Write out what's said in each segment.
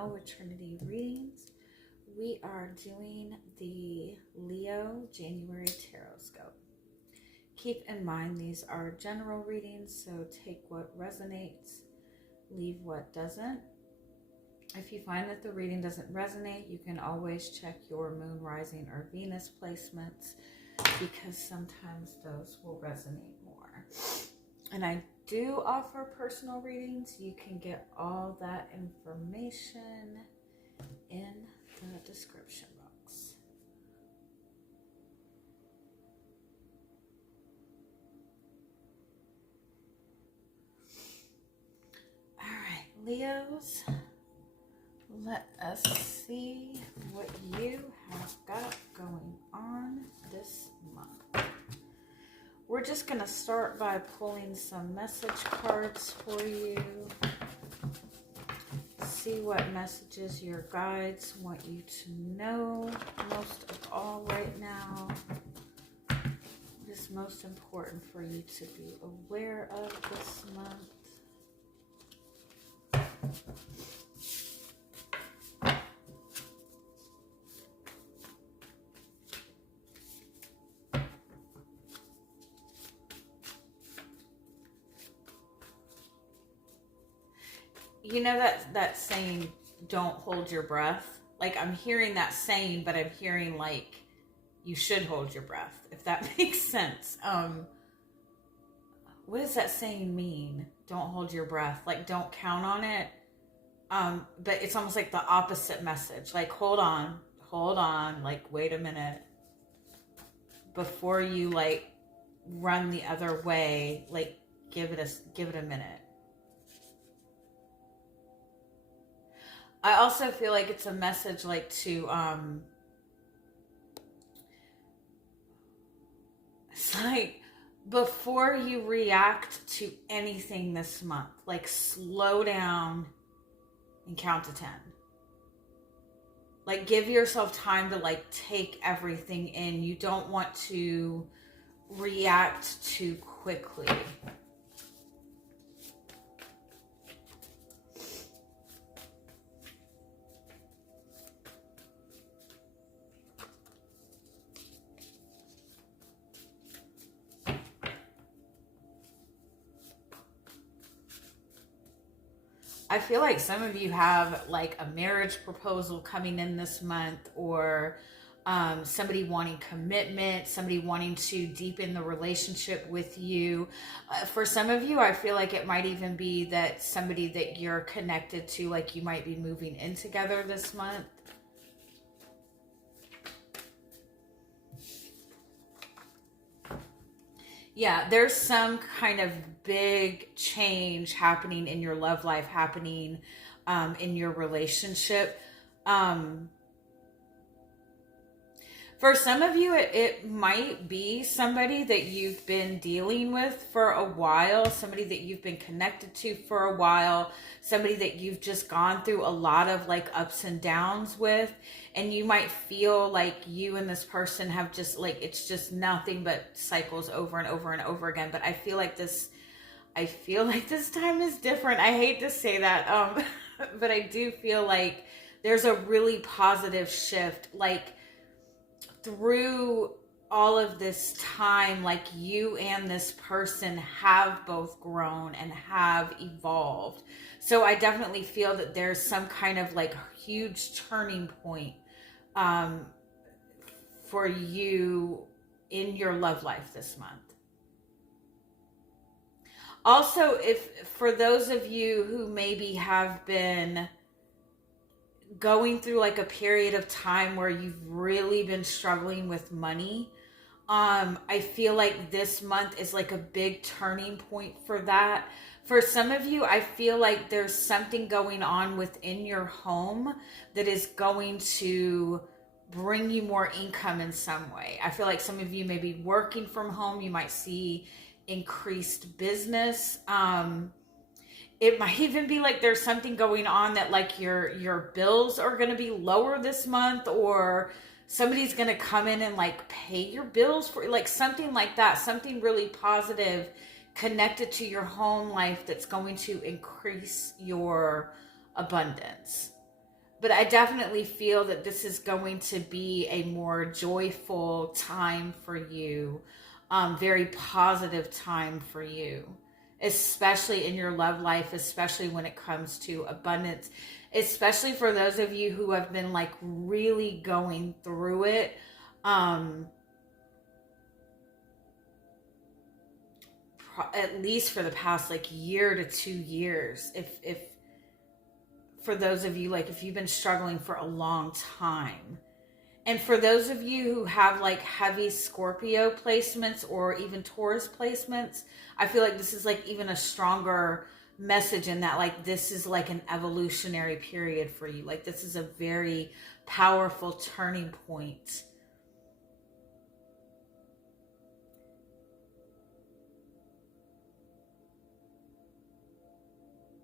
Danielle with Trinity Readings. We are doing the Leo January Tarotscope. Keep in mind these are general readings, so take what resonates, leave what doesn't. If you find that the reading doesn't resonate, you can always check your moon, rising, or Venus placements because sometimes those will resonate more. And I do offer personal readings. You can get all that information in the description box. All right, Leos, let us see what you have got going on this month. We're just going to start by pulling some message cards for you. See what messages your guides want you to know most of all right now. What is most important for you to be aware of this month? You know that saying, don't hold your breath? Like, I'm hearing that saying, but I'm hearing like you should hold your breath, if that makes sense. What does that saying mean? Don't hold your breath. Like, don't count on it. But it's almost like the opposite message. Like, hold on, like, wait a minute. Before you like run the other way, like give it a minute. I also feel like it's a message like to, it's like before you react to anything this month, like slow down and count to 10. Like give yourself time to like take everything in. You don't want to react too quickly. I feel like some of you have like a marriage proposal coming in this month, or somebody wanting commitment, somebody wanting to deepen the relationship with you. For some of you, I feel like it might even be that somebody that you're connected to, like you might be moving in together this month. Yeah, there's some kind of big change happening in your love life, happening in your relationship. For some of you, it might be somebody that you've been dealing with for a while, somebody that you've been connected to for a while, somebody that you've just gone through a lot of like ups and downs with, and you might feel like you and this person have just like, it's just nothing but cycles over and over and over again. But I feel like this time is different. I hate to say that, but I do feel like there's a really positive shift, like through all of this time, like you and this person have both grown and have evolved. So I definitely feel that there's some kind of like huge turning point for you in your love life this month. Also, if for those of you who maybe have been going through like a period of time where you've really been struggling with money, I feel like this month is like a big turning point for that. For some of you, I feel like there's something going on within your home that is going to bring you more income in some way. I feel like some of you may be working from home. You might see increased business. It might even be like there's something going on that like your bills are going to be lower this month, or somebody's going to come in and like pay your bills for like something like that, something really positive connected to your home life that's going to increase your abundance. But I definitely feel that this is going to be a more joyful time for you, very positive time for you, especially in your love life, especially when it comes to abundance, especially for those of you who have been like really going through it. At least for the past like year to 2 years, if for those of you, like if you've been struggling for a long time. And for those of you who have like heavy Scorpio placements or even Taurus placements, I feel like this is like even a stronger message in that like this is like an evolutionary period for you. Like this is a very powerful turning point.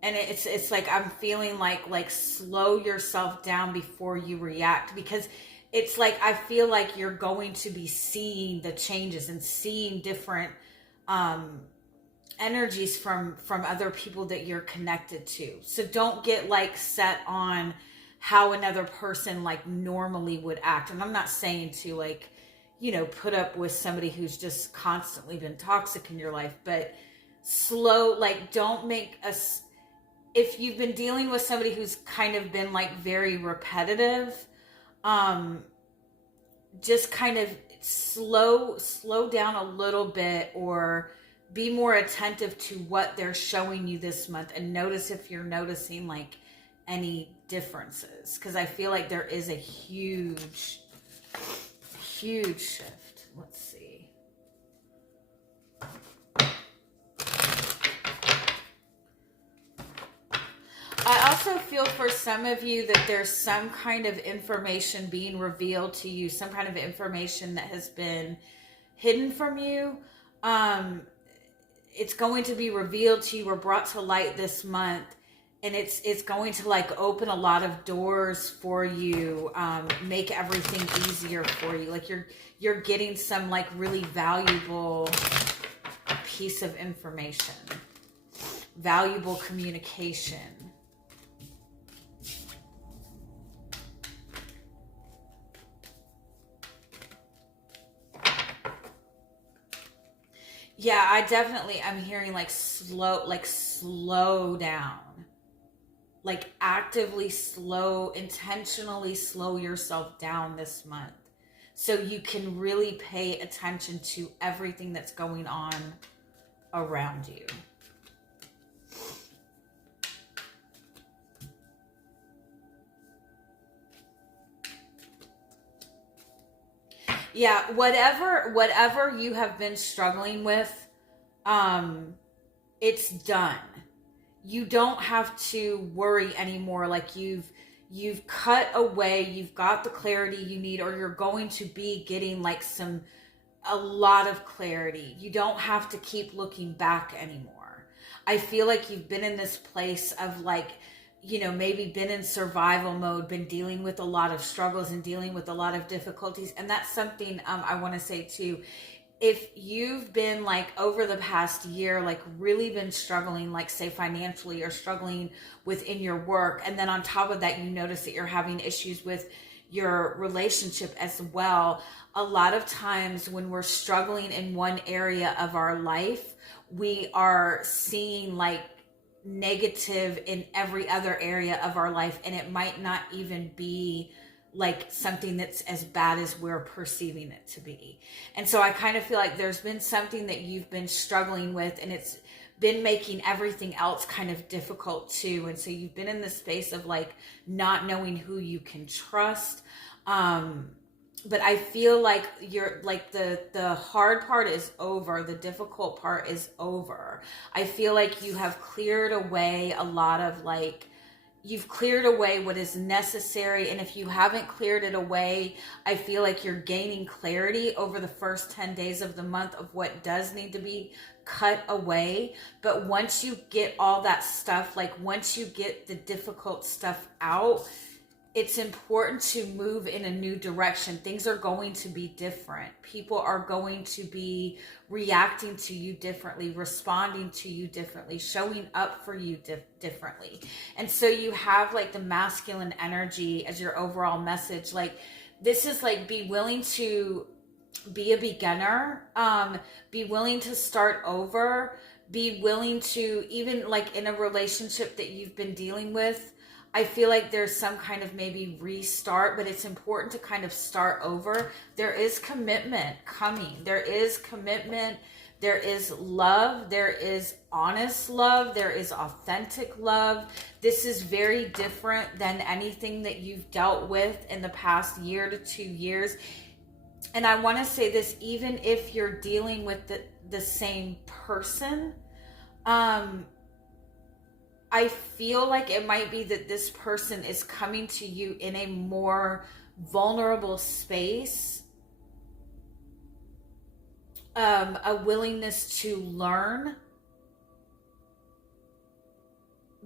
And it's like I'm feeling like slow yourself down before you react, because it's like I feel like you're going to be seeing the changes and seeing different energies from other people that you're connected to. So don't get like set on how another person like normally would act. And I'm not saying to like, you know, put up with somebody who's just constantly been toxic in your life, but slow, like don't make us, if you've been dealing with somebody who's kind of been like very repetitive, just kind of slow down a little bit, or be more attentive to what they're showing you this month, and notice if you're noticing like any differences, because I feel like there is a huge shift. Let's see. I also feel for some of you that there's some kind of information being revealed to you, some kind of information that has been hidden from you. It's going to be revealed to you or brought to light this month, and it's going to like open a lot of doors for you, make everything easier for you. Like you're getting some like really valuable piece of information, valuable communication. Yeah, I'm hearing like slow down. Like actively slow, intentionally slow yourself down this month, so you can really pay attention to everything that's going on around you. Yeah, whatever you have been struggling with, it's done. You don't have to worry anymore. Like you've cut away, you've got the clarity you need, or you're going to be getting like a lot of clarity. You don't have to keep looking back anymore. I feel like you've been in this place of like, you know, maybe been in survival mode, been dealing with a lot of struggles and dealing with a lot of difficulties. And that's something I want to say too. If you've been like over the past year, like really been struggling, like say financially, or struggling within your work, and then on top of that, you notice that you're having issues with your relationship as well. A lot of times when we're struggling in one area of our life, we are seeing like negative in every other area of our life, and it might not even be like something that's as bad as we're perceiving it to be. And so I kind of feel like there's been something that you've been struggling with, and it's been making everything else kind of difficult too. And so you've been in this space of like not knowing who you can trust. But I feel like you're like the hard part is over. The difficult part is over. I feel like you have cleared away a lot of like, you've cleared away what is necessary. And if you haven't cleared it away, I feel like you're gaining clarity over the first 10 days of the month of what does need to be cut away. But once you get all that stuff, like once you get the difficult stuff out, it's important to move in a new direction. Things are going to be different. People are going to be reacting to you differently, responding to you differently, showing up for you differently. And so you have like the masculine energy as your overall message. Like, this is like, be willing to be a beginner, be willing to start over, be willing to, even like in a relationship that you've been dealing with, I feel like there's some kind of maybe restart, but it's important to kind of start over. There is commitment coming. There is commitment. There is love. There is honest love. There is authentic love. This is very different than anything that you've dealt with in the past year to 2 years. And I want to say this, even if you're dealing with the same person, I feel like it might be that this person is coming to you in a more vulnerable space, a willingness to learn.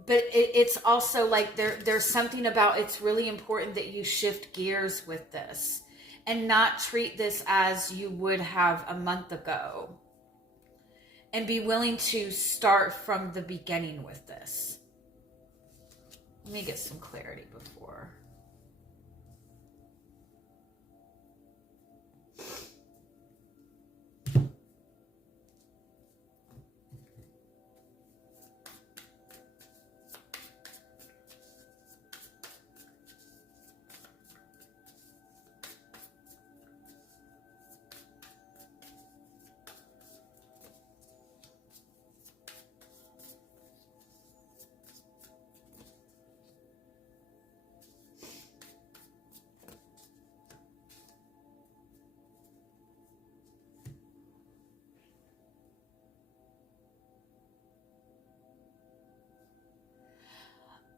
But it's also like there's something about, it's really important that you shift gears with this and not treat this as you would have a month ago, and be willing to start from the beginning with this. Let me get some clarity before.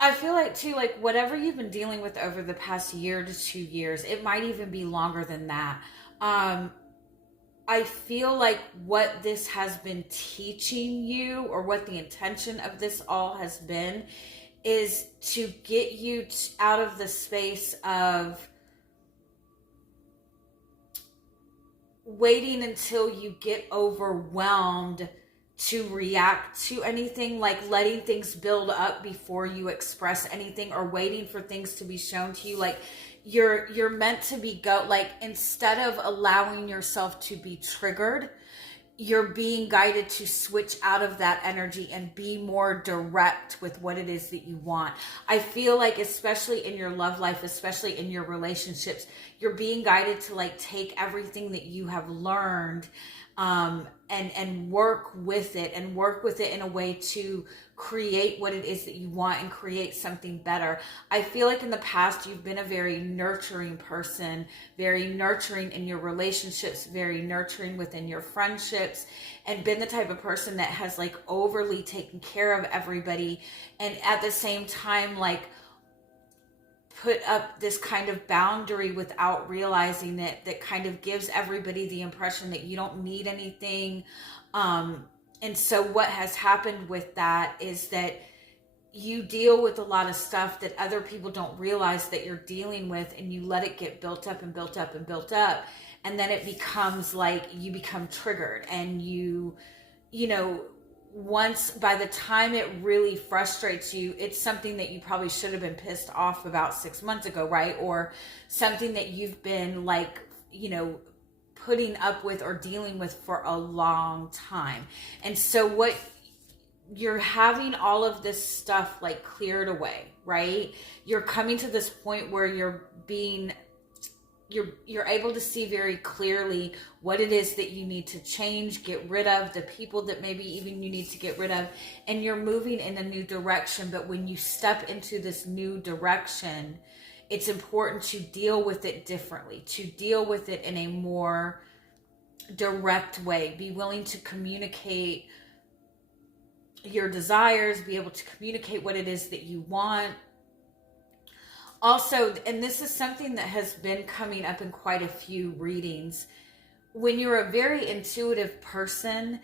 I feel like too, like whatever you've been dealing with over the past year to 2 years, it might even be longer than that. I feel like what this has been teaching you, or what the intention of this all has been, is to get you out of the space of waiting until you get overwhelmed to react to anything, like letting things build up before you express anything, or waiting for things to be shown to you. Like you're meant to be like, instead of allowing yourself to be triggered, you're being guided to switch out of that energy and be more direct with what it is that you want. I feel like, especially in your love life, especially in your relationships, you're being guided to like take everything that you have learned, and work with it, and work with it in a way to create what it is that you want and create something better. I feel like in the past you've been a very nurturing person, very nurturing in your relationships, very nurturing within your friendships, and been the type of person that has like overly taken care of everybody, and at the same time like put up this kind of boundary without realizing it, that kind of gives everybody the impression that you don't need anything. And so what has happened with that is that you deal with a lot of stuff that other people don't realize that you're dealing with, and you let it get built up and built up and built up. And then it becomes like you become triggered, and you know, once, by the time it really frustrates you, it's something that you probably should have been pissed off about 6 months ago, right? Or something that you've been like, you know, putting up with or dealing with for a long time. And so what you're having all of this stuff like cleared away, right? You're coming to this point where you're able to see very clearly what it is that you need to change, get rid of, the people that maybe even you need to get rid of, and you're moving in a new direction. But when you step into this new direction, it's important to deal with it differently, to deal with it in a more direct way. Be willing to communicate your desires, be able to communicate what it is that you want. Also, and this is something that has been coming up in quite a few readings, when you're a very intuitive person,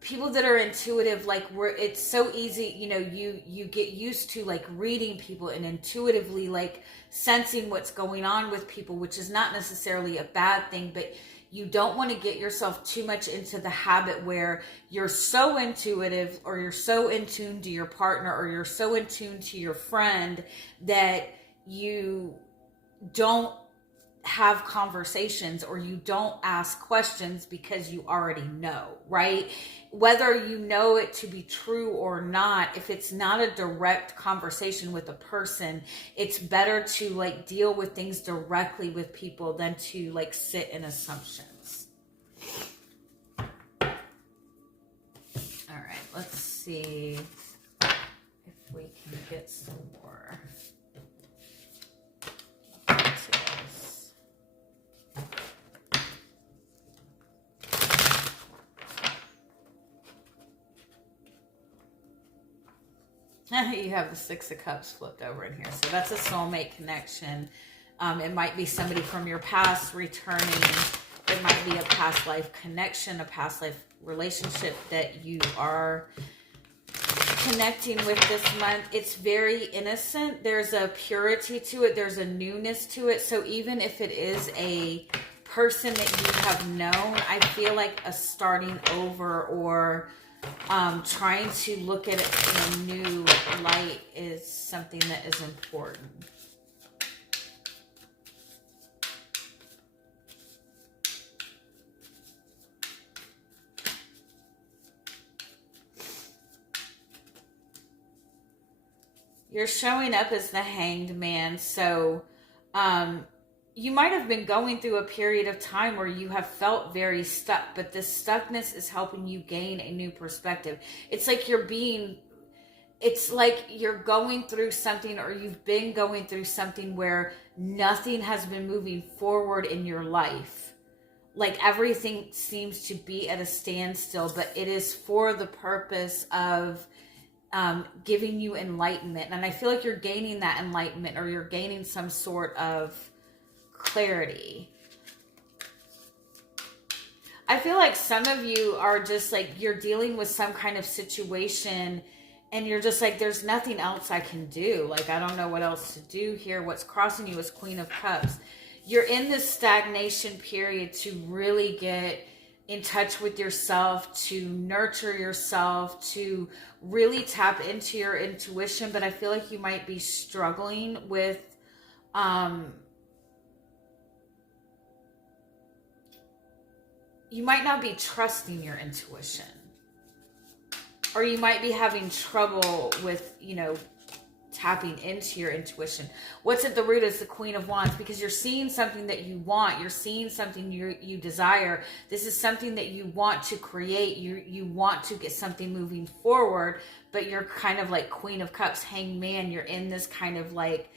people that are intuitive, like it's so easy, you know, you get used to like reading people and intuitively like sensing what's going on with people, which is not necessarily a bad thing, but you don't want to get yourself too much into the habit where you're so intuitive, or you're so in tune to your partner, or you're so in tune to your friend that you don't have conversations, or you don't ask questions because you already know, right? Whether you know it to be true or not, if it's not a direct conversation with a person, it's better to like deal with things directly with people than to like sit in assumptions. All right, let's see if we can get some more. You have the Six of Cups flipped over in here. So that's a soulmate connection. It might be somebody from your past returning. It might be a past life connection, a past life relationship that you are connecting with this month. It's very innocent. There's a purity to it. There's a newness to it. So even if it is a person that you have known, I feel like a starting over, or trying to look at it in a new light is something that is important. You're showing up as the Hanged Man, so you might have been going through a period of time where you have felt very stuck, but this stuckness is helping you gain a new perspective. It's like you're going through something, or you've been going through something where nothing has been moving forward in your life. Like everything seems to be at a standstill, but it is for the purpose of giving you enlightenment. And I feel like you're gaining that enlightenment, or you're gaining some sort of clarity. I feel like some of you are just like, you're dealing with some kind of situation and you're just like, there's nothing else I can do. Like, I don't know what else to do here. What's crossing you is Queen of Cups. You're in this stagnation period to really get in touch with yourself, to nurture yourself, to really tap into your intuition. But I feel like you might be struggling with you might not be trusting your intuition, or you might be having trouble with, you know, tapping into your intuition. What's at the root is the Queen of Wands, because you're seeing something that you want. You're seeing something you desire. This is something that you want to create. You want to get something moving forward, but you're kind of like Queen of Cups, Hanged Man. You're in this kind of like,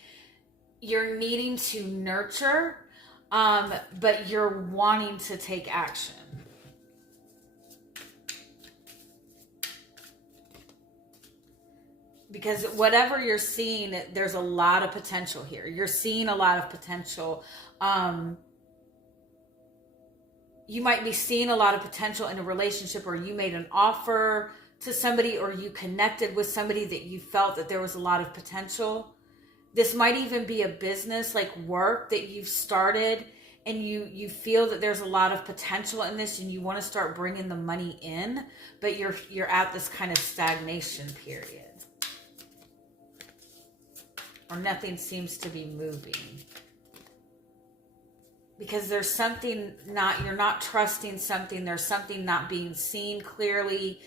you're needing to nurture, but you're wanting to take action. Because whatever you're seeing, there's a lot of potential here. You're seeing a lot of potential. You might be seeing a lot of potential in a relationship, or you made an offer to somebody, or you connected with somebody that you felt that there was a lot of potential. This might even be a business, like work that you've started, and you feel that there's a lot of potential in this, and you want to start bringing the money in, but you're at this kind of stagnation period. Or nothing seems to be moving. Because there's something you're not trusting something. There's something not being seen clearly.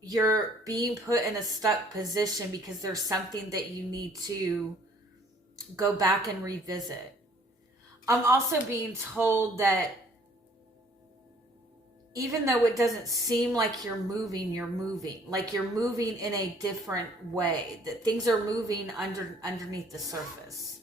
You're being put in a stuck position because there's something that you need to go back and revisit. I'm also being told that even though it doesn't seem like you're moving, like you're moving in a different way, that things are moving underneath the surface.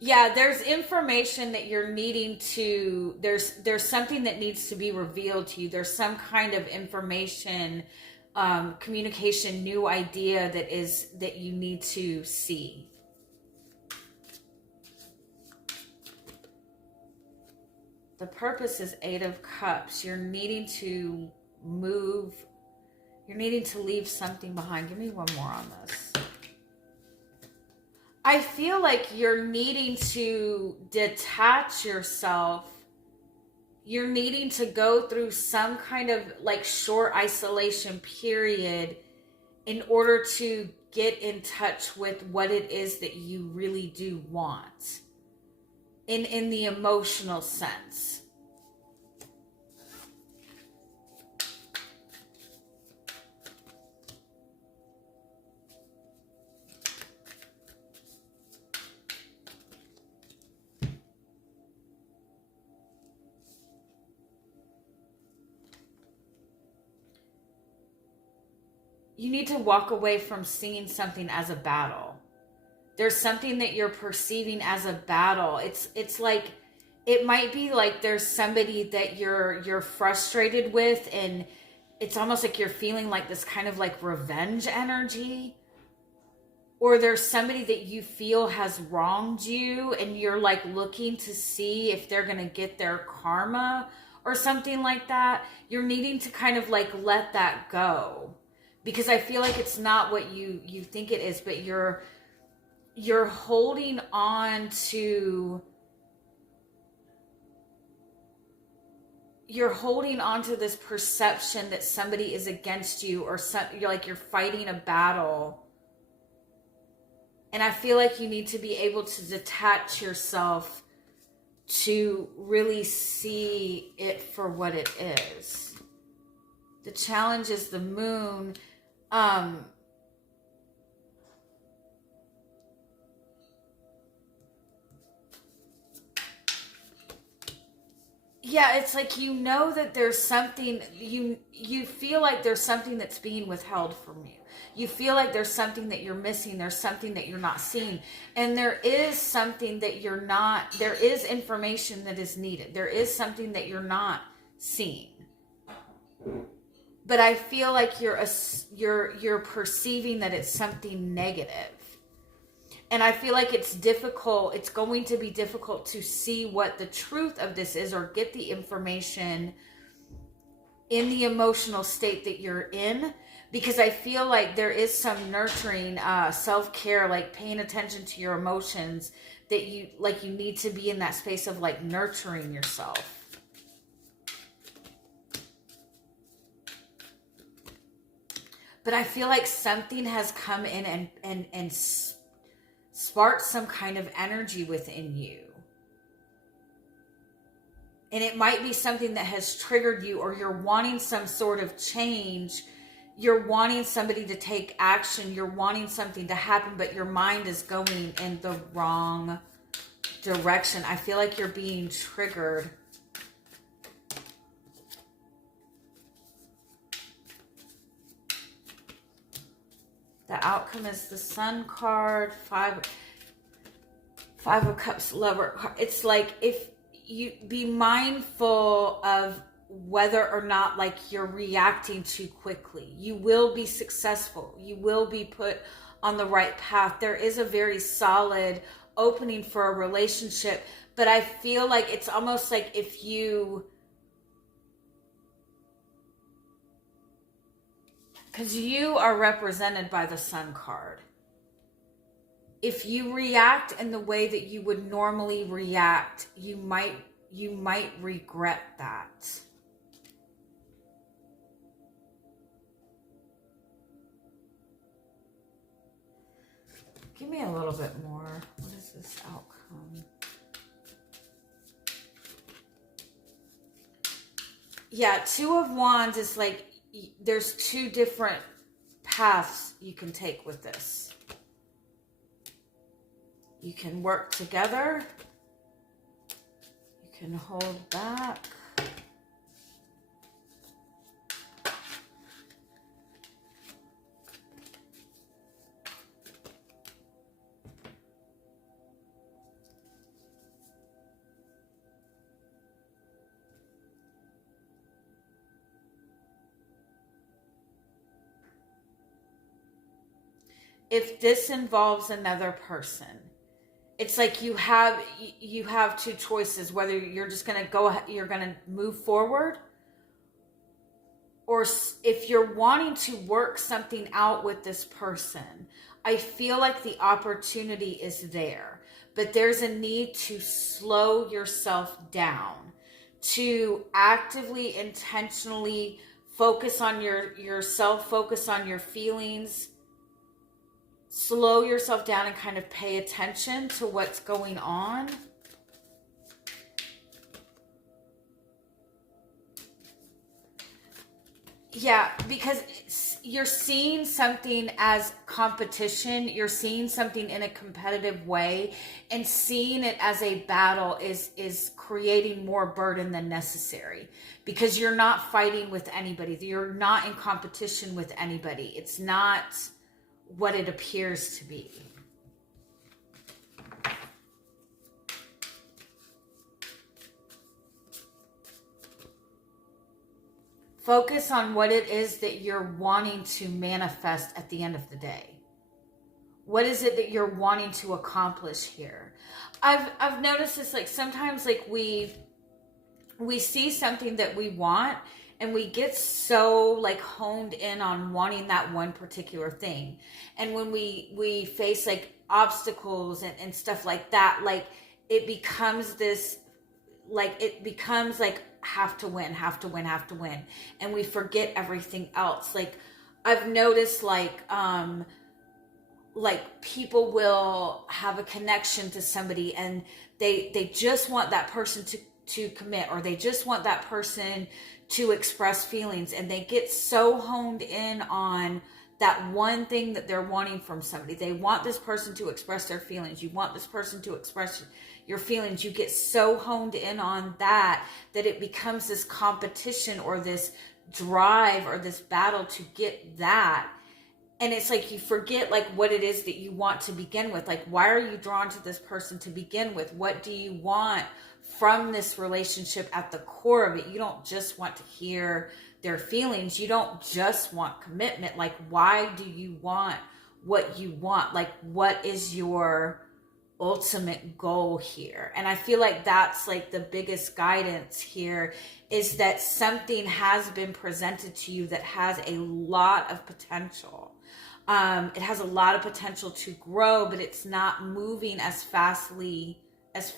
Yeah, there's information that you're needing there's something that needs to be revealed to you. There's some kind of information communication, new idea that you need to see. The purpose is Eight of Cups. You're needing to move. You're needing to leave something behind. Give me one more on this. I feel like you're needing to detach yourself. You're needing to go through some kind of like short isolation period in order to get in touch with what it is that you really do want. In the emotional sense. You need to walk away from seeing something as a battle. There's something that you're perceiving as a battle. It's like, it might be like there's somebody that you're frustrated with, and it's almost like you're feeling like this kind of like revenge energy. Or there's somebody that you feel has wronged you, and you're like looking to see if they're going to get their karma or something like that. You're needing to kind of like let that go, because I feel like it's not what you think it is, but you're holding on to this perception that somebody is against you, or you're fighting a battle. And I feel like you need to be able to detach yourself to really see it for what it is. The challenge is the moon. Yeah, it's like, you know that there's something, you feel like there's something that's being withheld from you. You feel like there's something that you're missing. There's something that you're not seeing. And there is something that you're not, there is information that is needed. There is something that you're not seeing. But I feel like you're perceiving that it's something negative. And I feel like it's difficult. It's going to be difficult to see what the truth of this is, or get the information in the emotional state that you're in. Because I feel like there is some nurturing, self-care, like paying attention to your emotions, that you need to be in that space of like nurturing yourself. But I feel like something has come in and sparked some kind of energy within you. And it might be something that has triggered you, or you're wanting some sort of change. You're wanting somebody to take action. You're wanting something to happen, but your mind is going in the wrong direction. I feel like you're being triggered. The outcome is the Sun card, Five of Cups, Lover. It's like, if you be mindful of whether or not like you're reacting too quickly. You will be successful. You will be put on the right path. There is a very solid opening for a relationship, but I feel like it's almost like if you, because you are represented by the Sun card. If you react in the way that you would normally react, you might regret that. Give me a little bit more. What is this outcome? Yeah, Two of Wands is like, there's two different paths you can take with this. You can work together. You can hold back. if this involves another person, it's like you have two choices, whether you're just going to you're going to move forward, or if you're wanting to work something out with this person. I feel like the opportunity is there, but there's a need to slow yourself down, to actively, intentionally focus on yourself, focus on your feelings, slow yourself down and kind of pay attention to what's going on. Yeah, because you're seeing something as competition, you're seeing something in a competitive way, and seeing it as a battle is creating more burden than necessary, because you're not fighting with anybody. You're not in competition with anybody. It's not what it appears to be. Focus on what it is that you're wanting to manifest at the end of the day. What is it that you're wanting to accomplish here? I've noticed this, like sometimes like we see something that we want, and we get so like honed in on wanting that one particular thing. And when we face like obstacles and stuff like that, like it becomes this, like it becomes like have to win. And we forget everything else. Like I've noticed like people will have a connection to somebody, and they just want that person to commit, or they just want that person to express feelings, and they get so honed in on that one thing that they're wanting from somebody. They want this person to express their feelings. You want this person to express your feelings. You get so honed in on that it becomes this competition or this drive or this battle to get that. And it's like you forget like what it is that you want to begin with. Like, why are you drawn to this person to begin with? What do you want from this relationship at the core of it? You don't just want to hear their feelings. You don't just want commitment. Like, why do you want what you want? Like, what is your ultimate goal here? And I feel like that's like the biggest guidance here, is that something has been presented to you that has a lot of potential. It has a lot of potential to grow, but it's not moving as fastly, is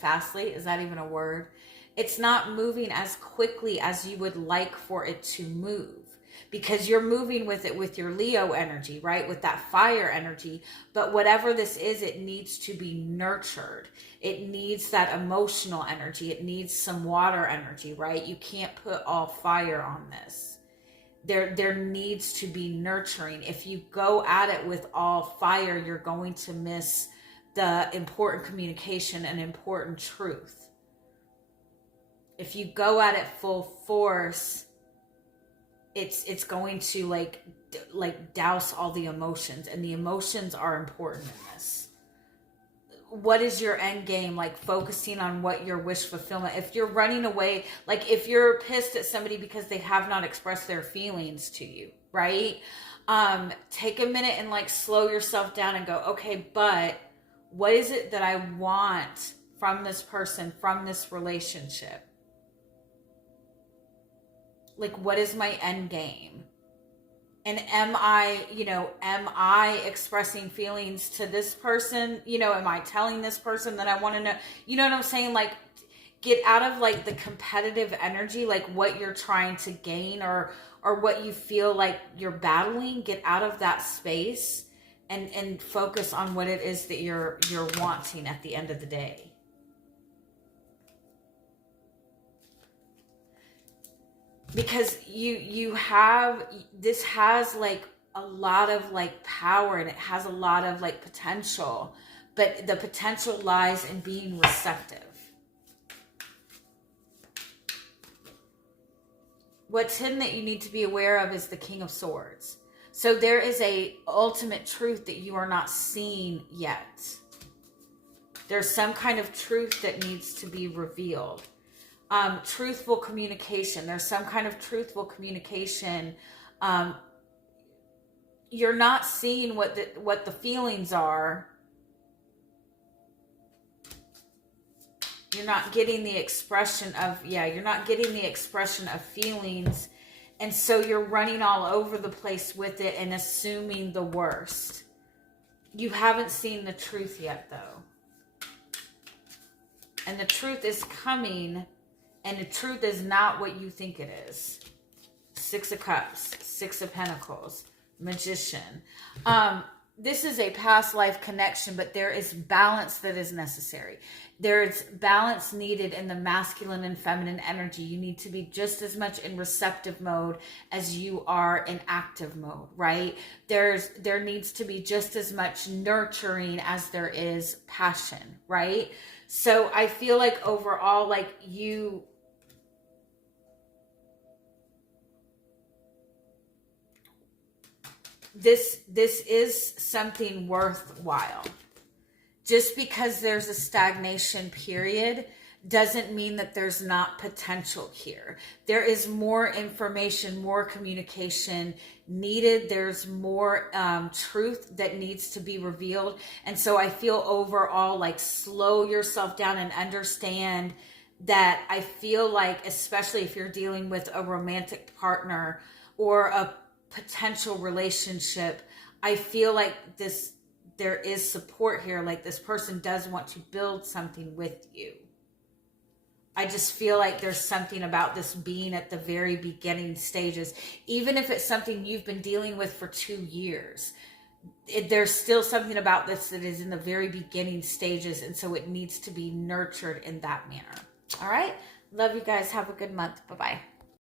that even a word? It's not moving as quickly as you would like for it to move, because you're moving with it with your Leo energy, right? With that fire energy. But whatever this is, it needs to be nurtured. It needs that emotional energy. It needs some water energy, right? You can't put all fire on this. There needs to be nurturing. If you go at it with all fire, you're going to miss the important communication and important truth. If you go at it full force, it's going to like douse all the emotions, and the emotions are important in this. What is your end game? Like focusing on what your wish fulfillment. If you're running away, like if you're pissed at somebody because they have not expressed their feelings to you, right? Take a minute and like slow yourself down and go, okay, but what is it that I want from this person, from this relationship? Like, what is my end game? And am I expressing feelings to this person? Am I telling this person that I want to know? You know what I'm saying? Like, get out of like the competitive energy, like what you're trying to gain or what you feel like you're battling. Get out of that space and focus on what it is that you're wanting at the end of the day. Because you have, this has like a lot of like power, and it has a lot of like potential, but the potential lies in being receptive. What's hidden that you need to be aware of is the King of Swords. So there is a ultimate truth that you are not seeing yet. There's some kind of truth that needs to be revealed. Truthful communication. There's some kind of truthful communication you're not seeing what the feelings are. You're not getting the expression of, you're not getting the expression of feelings. And so you're running all over the place with it and assuming the worst. You haven't seen the truth yet, though. And the truth is coming, and the truth is not what you think it is. Six of Cups, Six of Pentacles, Magician. This is a past life connection, but there is balance that is necessary. There's balance needed in the masculine and feminine energy. You need to be just as much in receptive mode as you are in active mode, right? There needs to be just as much nurturing as there is passion, right? So I feel like overall, like this is something worthwhile. Just because there's a stagnation period doesn't mean that there's not potential here. There is more information, more communication needed. There's more truth that needs to be revealed. And so I feel overall like slow yourself down and understand that I feel like, especially if you're dealing with a romantic partner or a potential relationship, I feel like there is support here. Like this person does want to build something with you. I just feel like there's something about this being at the very beginning stages. Even if it's something you've been dealing with for 2 years, there's still something about this that is in the very beginning stages. And so it needs to be nurtured in that manner. All right. Love you guys. Have a good month. Bye-bye.